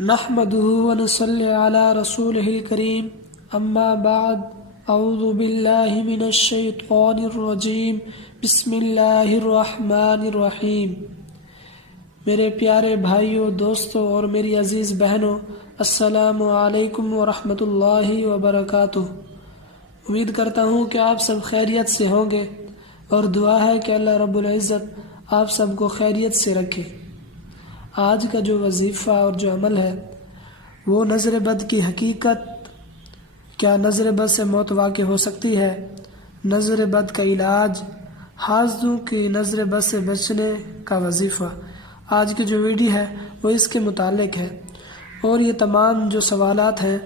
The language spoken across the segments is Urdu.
نحمده ونصلي على رسوله الكريم اما بعد اعوذ باللہ من الشیطان الرجیم بسم اللہ الرحمن الرحیم۔ میرے پیارے بھائیوں، دوستوں اور میری عزیز بہنوں، السلام علیکم ورحمۃ اللہ وبرکاتہ۔ امید کرتا ہوں کہ آپ سب خیریت سے ہوں گے اور دعا ہے کہ اللہ رب العزت آپ سب کو خیریت سے رکھے۔ آج کا جو وظیفہ اور جو عمل ہے وہ نظر بد کی حقیقت، کیا نظر بد سے موت واقع ہو سکتی ہے، نظر بد کا علاج، حاسدوں کی نظر بد سے بچنے کا وظیفہ، آج کی جو ویڈیو ہے وہ اس کے متعلق ہے، اور یہ تمام جو سوالات ہیں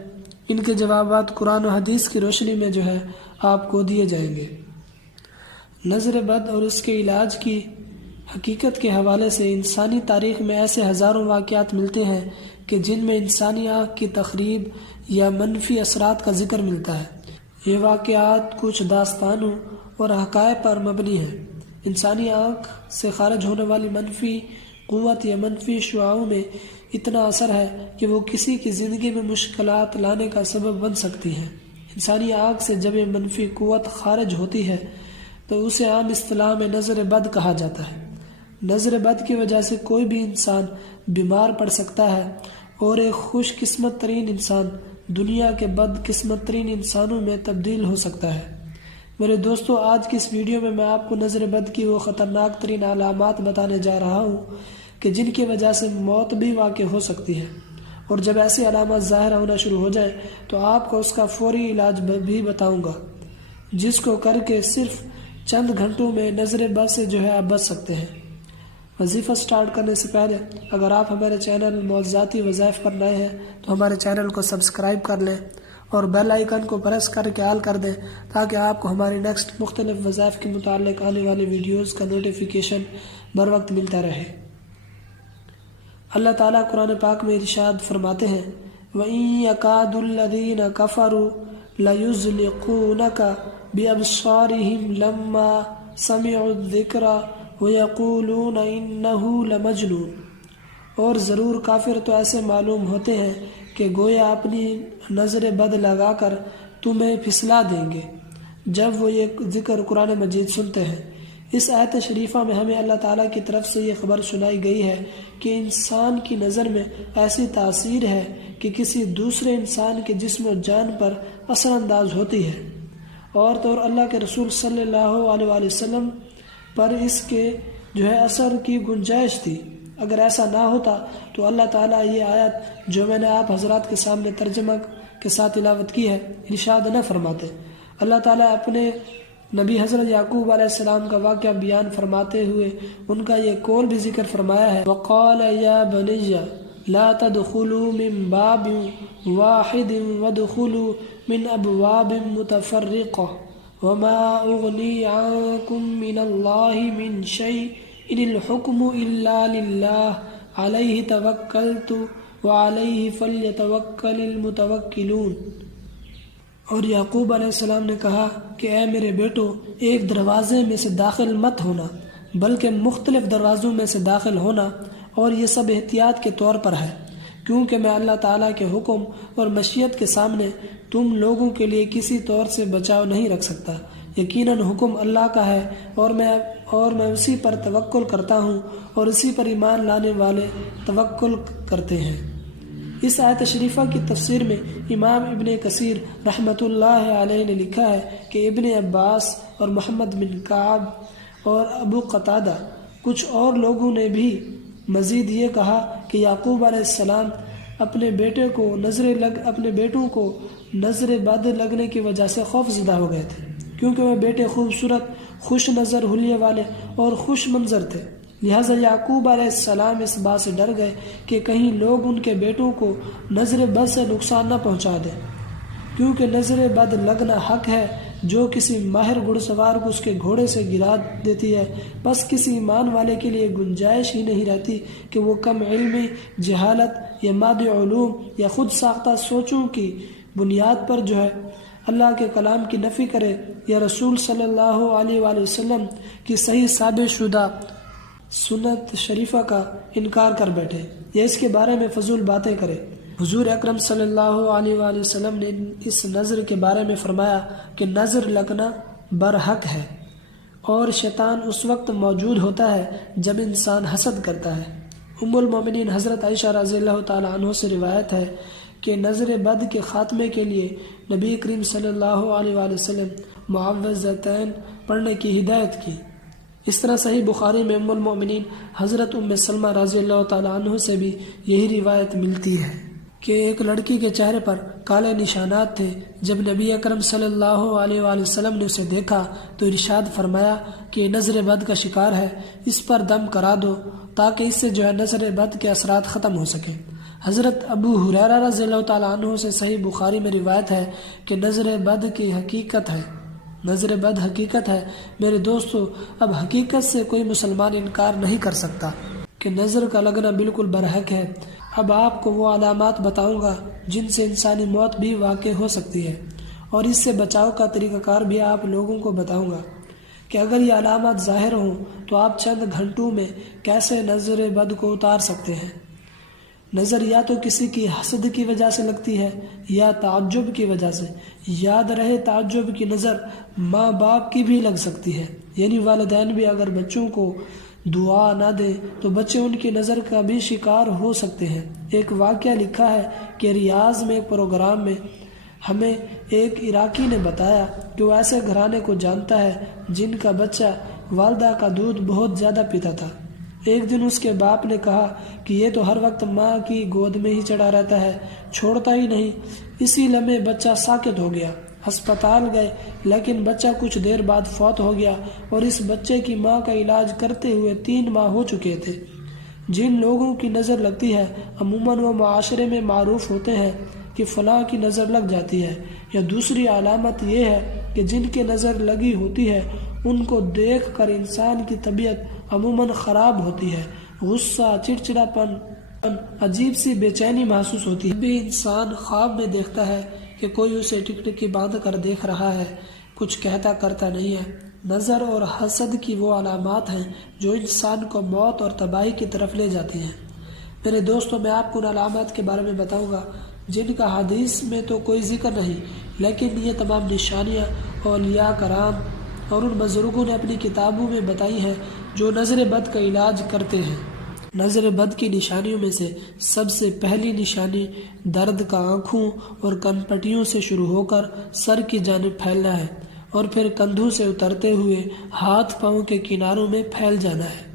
ان کے جوابات قرآن و حدیث کی روشنی میں جو ہے آپ کو دیے جائیں گے۔ نظر بد اور اس کے علاج کی حقیقت کے حوالے سے انسانی تاریخ میں ایسے ہزاروں واقعات ملتے ہیں کہ جن میں انسانی آنکھ کی تخریب یا منفی اثرات کا ذکر ملتا ہے۔ یہ واقعات کچھ داستانوں اور حقائق پر مبنی ہیں۔ انسانی آنکھ سے خارج ہونے والی منفی قوت یا منفی شعاعوں میں اتنا اثر ہے کہ وہ کسی کی زندگی میں مشکلات لانے کا سبب بن سکتی ہیں۔ انسانی آنکھ سے جب یہ منفی قوت خارج ہوتی ہے تو اسے عام اصطلاح میں نظر بد کہا جاتا ہے۔ نظر بد کی وجہ سے کوئی بھی انسان بیمار پڑ سکتا ہے اور ایک خوش قسمت ترین انسان دنیا کے بد قسمت ترین انسانوں میں تبدیل ہو سکتا ہے۔ میرے دوستو، آج کی اس ویڈیو میں آپ کو نظر بد کی وہ خطرناک ترین علامات بتانے جا رہا ہوں کہ جن کی وجہ سے موت بھی واقع ہو سکتی ہے، اور جب ایسی علامات ظاہر ہونا شروع ہو جائیں تو آپ کو اس کا فوری علاج بھی بتاؤں گا، جس کو کر کے صرف چند گھنٹوں میں نظر بد سے جو ہے آپ بچ سکتے ہیں۔ وظیفہ سٹارٹ کرنے سے پہلے اگر آپ ہمارے چینل موضوعاتی وظائف پر نئے ہیں تو ہمارے چینل کو سبسکرائب کر لیں اور بیل آئیکن کو پریس کر کے آل کر دیں تاکہ آپ کو ہماری نیکسٹ مختلف وظائف کے متعلق آنے والی ویڈیوز کا نوٹیفیکیشن بر وقت ملتا رہے۔ اللہ تعالیٰ قرآن پاک میں ارشاد فرماتے ہیں، وَإِن يَكَادُ الَّذِينَ كَفَرُوا لَيُزْلِقُونَكَ بِأَبْصَارِهِمْ لَمَّا سَمِعُوا الذِّكْرَ وَيَقُولُونَ إِنَّهُ لَمَجْنُونٌ، اور ضرور کافر تو ایسے معلوم ہوتے ہیں کہ گویا اپنی نظر بد لگا کر تمہیں پھسلا دیں گے جب وہ یہ ذکر قرآن مجید سنتے ہیں۔ اس آیت شریفہ میں ہمیں اللہ تعالیٰ کی طرف سے یہ خبر سنائی گئی ہے کہ انسان کی نظر میں ایسی تاثیر ہے کہ کسی دوسرے انسان کے جسم و جان پر اثر انداز ہوتی ہے، اور تو اور اللہ کے رسول صلی اللہ علیہ وسلم پر اس کے جو ہے اثر کی گنجائش تھی۔ اگر ایسا نہ ہوتا تو اللہ تعالیٰ یہ آیت جو میں نے آپ حضرات کے سامنے ترجمہ کے ساتھ تلاوت کی ہے ارشاد نہ فرماتے۔ اللہ تعالیٰ اپنے نبی حضرت یعقوب علیہ السلام کا واقعہ بیان فرماتے ہوئے ان کا یہ قول بھی ذکر فرمایا ہے، وَقَالَ يَا بَنِيَّ لَا تَدْخُلُوا مِن بَابٍ وَاحِدٍ وَادْخُلُوا مِنْ أَبْوَابٍ مُتَفَرِّقَةٍ وَمَا أُغْنِي عَنْكُمْ مِنَ اللَّهِ مِنْ شَيْءٍ إِنِ الْحُكْمُ إِلَّا لِلَّهِ عَلَيْهِ تَوَكَّلْتُ وَعَلَيْهِ فَلْيَتَوَكَّلِ الْمُتَوَكِّلُونَ۔ اور یعقوب علیہ السلام نے کہا کہ اے میرے بیٹو، ایک دروازے میں سے داخل مت ہونا بلکہ مختلف دروازوں میں سے داخل ہونا، اور یہ سب احتیاط کے طور پر ہے، کیونکہ میں اللہ تعالیٰ کے حکم اور مشیت کے سامنے تم لوگوں کے لیے کسی طور سے بچاؤ نہیں رکھ سکتا۔ یقیناً حکم اللہ کا ہے اور میں اسی پر توکل کرتا ہوں اور اسی پر ایمان لانے والے توکل کرتے ہیں۔ اس آیت شریفہ کی تفسیر میں امام ابن کثیر رحمۃ اللہ علیہ نے لکھا ہے کہ ابن عباس اور محمد بن کعب اور ابو قتادہ کچھ اور لوگوں نے بھی مزید یہ کہا کہ یعقوب علیہ السلام اپنے بیٹوں کو نظر بد لگنے کی وجہ سے خوف زدہ ہو گئے تھے، کیونکہ وہ بیٹے خوبصورت، خوش نظر، حلیے والے اور خوش منظر تھے۔ لہٰذا یعقوب علیہ السلام اس بات سے ڈر گئے کہ کہیں لوگ ان کے بیٹوں کو نظر بد سے نقصان نہ پہنچا دیں، کیونکہ نظر بد لگنا حق ہے جو کسی ماہر گھڑ سوار کو اس کے گھوڑے سے گرا دیتی ہے۔ بس کسی ایمان والے کے لیے گنجائش ہی نہیں رہتی کہ وہ کم علمی، جہالت یا مادی علوم یا خود ساختہ سوچوں کی بنیاد پر جو ہے اللہ کے کلام کی نفی کرے یا رسول صلی اللہ علیہ وآلہ وسلم کی صحیح ثابت شدہ سنت شریفہ کا انکار کر بیٹھے یا اس کے بارے میں فضول باتیں کرے۔ حضور اکرم صلی اللہ علیہ وآلہ وسلم نے اس نظر کے بارے میں فرمایا کہ نظر لگنا برحق ہے، اور شیطان اس وقت موجود ہوتا ہے جب انسان حسد کرتا ہے۔ ام المومنین حضرت عائشہ رضی اللہ تعالی عنہ سے روایت ہے کہ نظر بد کے خاتمے کے لیے نبی کریم صلی اللہ علیہ وآلہ وسلم معوذتین پڑھنے کی ہدایت کی۔ اس طرح صحیح بخاری میں ام المومنین حضرت ام سلمہ رضی اللہ تعالی عنہ سے بھی یہی روایت ملتی ہے کہ ایک لڑکی کے چہرے پر کالے نشانات تھے۔ جب نبی اکرم صلی اللہ علیہ وآلہ وسلم نے اسے دیکھا تو ارشاد فرمایا کہ نظر بد کا شکار ہے، اس پر دم کرا دو تاکہ اس سے نظر بد کے اثرات ختم ہو سکیں۔ حضرت ابو ہریرہ رضی اللہ تعالیٰ عنہ سے صحیح بخاری میں روایت ہے کہ نظر بد کی حقیقت ہے، نظر بد حقیقت ہے۔ میرے دوستو، اب حقیقت سے کوئی مسلمان انکار نہیں کر سکتا کہ نظر کا لگنا بالکل برحق ہے۔ اب آپ کو وہ علامات بتاؤں گا جن سے انسانی موت بھی واقع ہو سکتی ہے، اور اس سے بچاؤ کا طریقہ کار بھی آپ لوگوں کو بتاؤں گا کہ اگر یہ علامات ظاہر ہوں تو آپ چند گھنٹوں میں کیسے نظر بد کو اتار سکتے ہیں۔ نظر یا تو کسی کی حسد کی وجہ سے لگتی ہے یا تعجب کی وجہ سے۔ یاد رہے تعجب کی نظر ماں باپ کی بھی لگ سکتی ہے، یعنی والدین بھی اگر بچوں کو دعا نہ دے تو بچے ان کی نظر کا بھی شکار ہو سکتے ہیں۔ ایک واقعہ لکھا ہے کہ ریاض میں ایک پروگرام میں ہمیں ایک عراقی نے بتایا کہ وہ ایسے گھرانے کو جانتا ہے جن کا بچہ والدہ کا دودھ بہت زیادہ پیتا تھا۔ ایک دن اس کے باپ نے کہا کہ یہ تو ہر وقت ماں کی گود میں ہی چڑھا رہتا ہے، چھوڑتا ہی نہیں۔ اسی لمحے بچہ ساکت ہو گیا۔ ہسپتال گئے لیکن بچہ کچھ دیر بعد فوت ہو گیا، اور اس بچے کی ماں کا علاج کرتے ہوئے 3 ماہ ہو چکے تھے۔ جن لوگوں کی نظر لگتی ہے عموماً وہ معاشرے میں معروف ہوتے ہیں کہ فلاں کی نظر لگ جاتی ہے، یا دوسری علامت یہ ہے کہ جن کی نظر لگی ہوتی ہے ان کو دیکھ کر انسان کی طبیعت عموماً خراب ہوتی ہے، غصہ، چڑچڑاپن، عجیب سی بے چینی محسوس ہوتی ہے۔ بھی انسان خواب میں دیکھتا ہے کہ کوئی اسے ٹکٹکی باندھ کر دیکھ رہا ہے، کچھ کہتا کرتا نہیں ہے۔ نظر اور حسد کی وہ علامات ہیں جو انسان کو موت اور تباہی کی طرف لے جاتی ہیں۔ میرے دوستوں، میں آپ کو ان علامات کے بارے میں بتاؤں گا جن کا حدیث میں تو کوئی ذکر نہیں، لیکن یہ تمام نشانیاں اولیاء کرام اور ان بزرگوں نے اپنی کتابوں میں بتائی ہیں جو نظر بد کا علاج کرتے ہیں۔ نظر بد کی نشانیوں میں سے سب سے پہلی نشانی درد کا آنکھوں اور کن پٹیوں سے شروع ہو کر سر کی جانب پھیلنا ہے، اور پھر کندھوں سے اترتے ہوئے ہاتھ پاؤں کے کناروں میں پھیل جانا ہے۔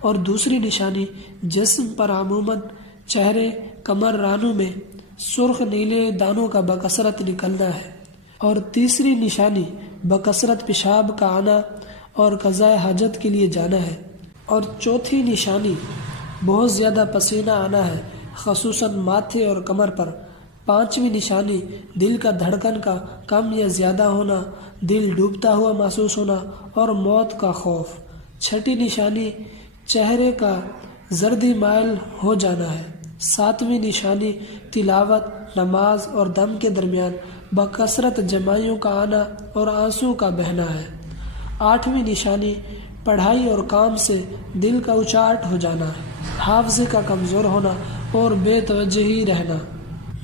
اور دوسری نشانی جسم پر عموماً چہرے، کمر، رانوں میں سرخ نیلے دانوں کا بکثرت نکلنا ہے۔ اور تیسری نشانی بکثرت پیشاب کا آنا اور قضاء حاجت کے لیے جانا ہے۔ اور چوتھی نشانی بہت زیادہ پسینہ آنا ہے، خصوصاً ماتھے اور کمر پر۔ پانچویں نشانی دل کا دھڑکن کا کم یا زیادہ ہونا، دل ڈوبتا ہوا محسوس ہونا اور موت کا خوف۔ چھٹی نشانی چہرے کا زردی مائل ہو جانا ہے۔ ساتویں نشانی تلاوت، نماز اور دم کے درمیان بکثرت جمائیوں کا آنا اور آنسو کا بہنا ہے۔ آٹھویں نشانی پڑھائی اور کام سے دل کا اچاٹ ہو جانا، حافظے کا کمزور ہونا اور بے توجہی رہنا۔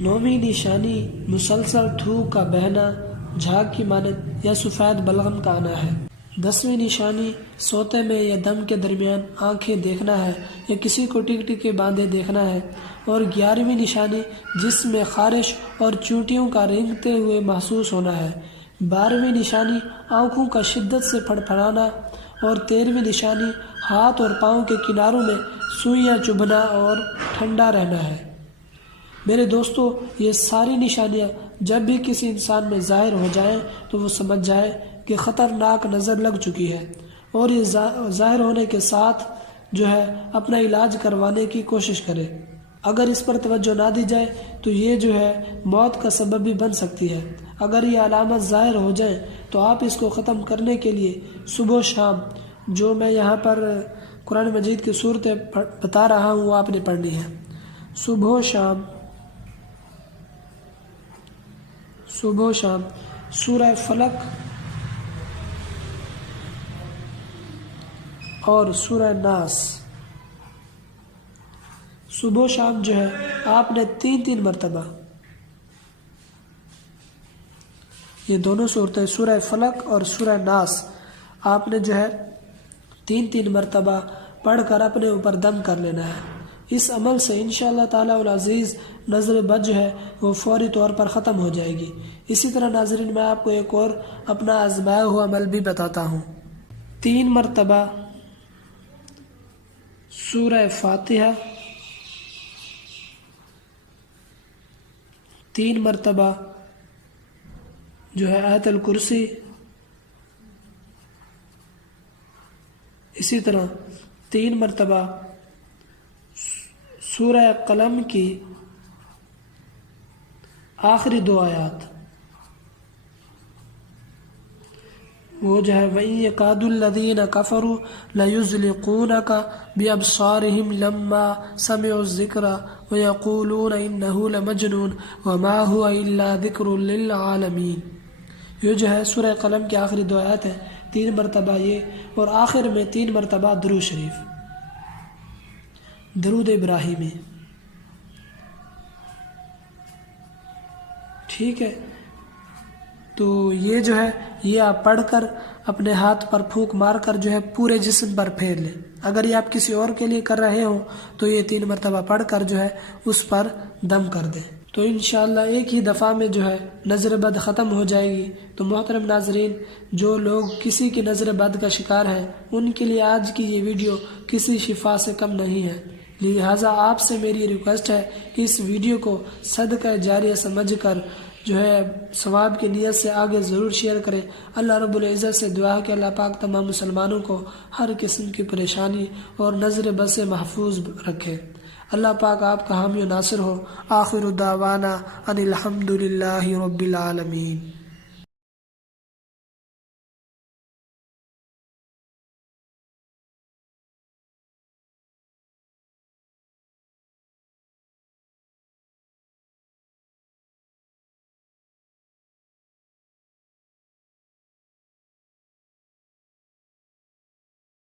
نویں نشانی مسلسل تھوک کا بہنا، جھاگ کی مانند یا سفید بلغم کا آنا ہے۔ 10ویں نشانی سوتے میں یا دم کے درمیان آنکھیں دیکھنا ہے یا کسی کو ٹک ٹکے باندھے دیکھنا ہے۔ اور 11ویں نشانی جسم میں خارش اور چونٹیوں کا رینگتے ہوئے محسوس ہونا ہے۔ 12ویں نشانی آنکھوں کا شدت سے پھڑپھڑانا، اور 13ویں نشانی ہاتھ اور پاؤں کے کناروں میں سوئیاں چبھنا اور ٹھنڈا رہنا ہے۔ میرے دوستو، یہ ساری نشانیاں جب بھی کسی انسان میں ظاہر ہو جائیں تو وہ سمجھ جائے کہ خطرناک نظر لگ چکی ہے، اور یہ ظاہر ہونے کے ساتھ اپنا علاج کروانے کی کوشش کرے۔ اگر اس پر توجہ نہ دی جائے تو یہ موت کا سبب بھی بن سکتی ہے۔ اگر یہ علامت ظاہر ہو جائیں تو آپ اس کو ختم کرنے کے لیے صبح و شام جو میں یہاں پر قرآن مجید کی صورتیں بتا رہا ہوں وہ آپ نے پڑھنی ہے۔ صبح و شام سورہ فلق اور سورہ ناس صبح و شام جو ہے آپ نے 3 مرتبہ یہ دونوں صورتیں سورہ فلق اور سورہ ناس آپ نے جو ہے 3 مرتبہ پڑھ کر اپنے اوپر دم کر لینا ہے۔ اس عمل سے انشاءاللہ تعالی العزیز نظر بد جو ہے وہ فوری طور پر ختم ہو جائے گی۔ اسی طرح ناظرین میں آپ کو ایک اور اپنا آزمایا ہوا عمل بھی بتاتا ہوں۔ 3 مرتبہ سورہ فاتحہ، 3 مرتبہ جو ہے آیت الکرسی، اسی طرح 3 مرتبہ سورہ قلم کی آخری 2 آیات، وہ جو ہے وَإِن يَكَادُ الَّذِينَ كَفَرُوا لَيُزْلِقُونَكَ بِأَبْصَارِهِمْ لَمَّا سَمِعُوا الذِّكْرَ وَيَقُولُونَ إِنَّهُ لَمَجْنُونٌ وَمَا هُوَ إِلَّا ذِكْرٌ لِّلْعَالَمِينَ۔ یہ جو ہے سورہ قلم کی آخری 2 آیات ہیں، 3 مرتبہ یہ اور آخر میں 3 مرتبہ درود شریف، درود ابراہیمی، ٹھیک ہے۔ تو یہ جو ہے یہ آپ پڑھ کر اپنے ہاتھ پر پھونک مار کر جو ہے پورے جسم پر پھیر لیں۔ اگر یہ آپ کسی اور کے لیے کر رہے ہوں تو یہ 3 مرتبہ پڑھ کر جو ہے اس پر دم کر دیں، تو انشاءاللہ ایک ہی دفعہ میں جو ہے نظر بد ختم ہو جائے گی۔ تو محترم ناظرین، جو لوگ کسی کی نظر بد کا شکار ہیں ان کے لیے آج کی یہ ویڈیو کسی شفا سے کم نہیں ہے، لہٰذا آپ سے میری ریکویسٹ ہے کہ اس ویڈیو کو صدقہ جاریہ سمجھ کر جو ہے ثواب کی نیت سے آگے ضرور شیئر کریں۔ اللہ رب العزت سے دعا ہے کہ اللہ پاک تمام مسلمانوں کو ہر قسم کی پریشانی اور نظر بد سے محفوظ رکھے۔ اللہ پاک آپ کا حامی و ناصر ہو۔ آخر دعوانا ان الحمد للہ رب العالمین۔